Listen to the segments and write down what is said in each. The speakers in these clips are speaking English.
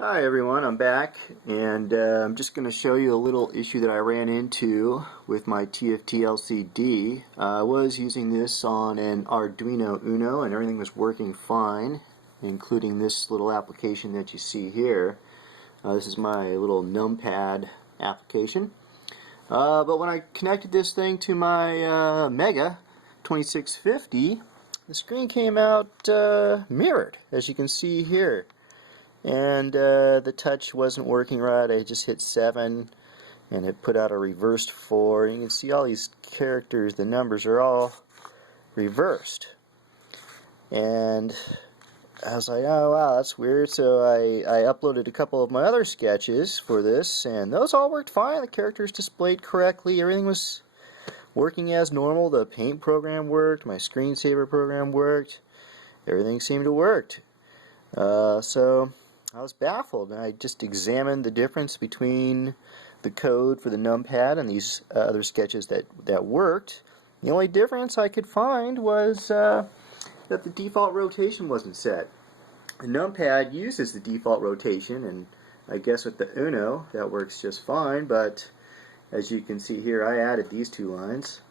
Hi everyone, I'm back and I'm just going to show you a little issue that I ran into with my TFT LCD. I was using this on an Arduino UNO and everything was working fine, including this little application that you see here. This is my little numpad application. But when I connected this thing to my Mega 2650, the screen came out mirrored, as you can see here. And the touch wasn't working right. I just hit 7 and it put out a reversed 4. You can see all these characters, the numbers are all reversed. And I was like, oh wow, that's weird. So I uploaded a couple of my other sketches for this, and those all worked fine. The characters displayed correctly. Everything was working as normal. The paint program worked. My screensaver program worked. Everything seemed to work. So I was baffled, and I just examined the difference between the code for the numpad and these other sketches that worked. The only difference I could find was that the default rotation wasn't set. The numpad uses the default rotation, and I guess with the UNO that works just fine, but as you can see here, I added these two lines.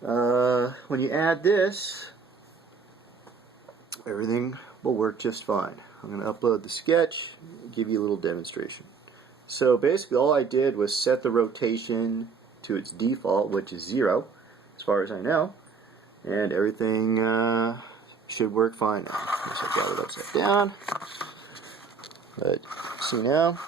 When you add this, everything will work just fine. I'm going to upload the sketch, give you a little demonstration. So basically all I did was set the rotation to its default, which is 0 as far as I know, and everything should work fine now. I got it upside down, but see now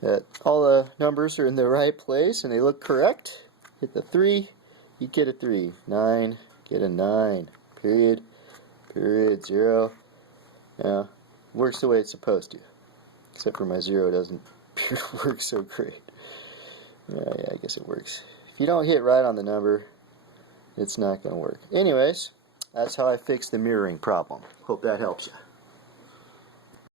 that all the numbers are in the right place and they look correct. Hit the 3, you get a 3. 9, get a 9. Period. 0. Yeah, works the way it's supposed to. Except for my 0 doesn't work so great. Yeah, I guess it works. If you don't hit right on the number, it's not going to work. Anyways, that's how I fixed the mirroring problem. Hope that helps you.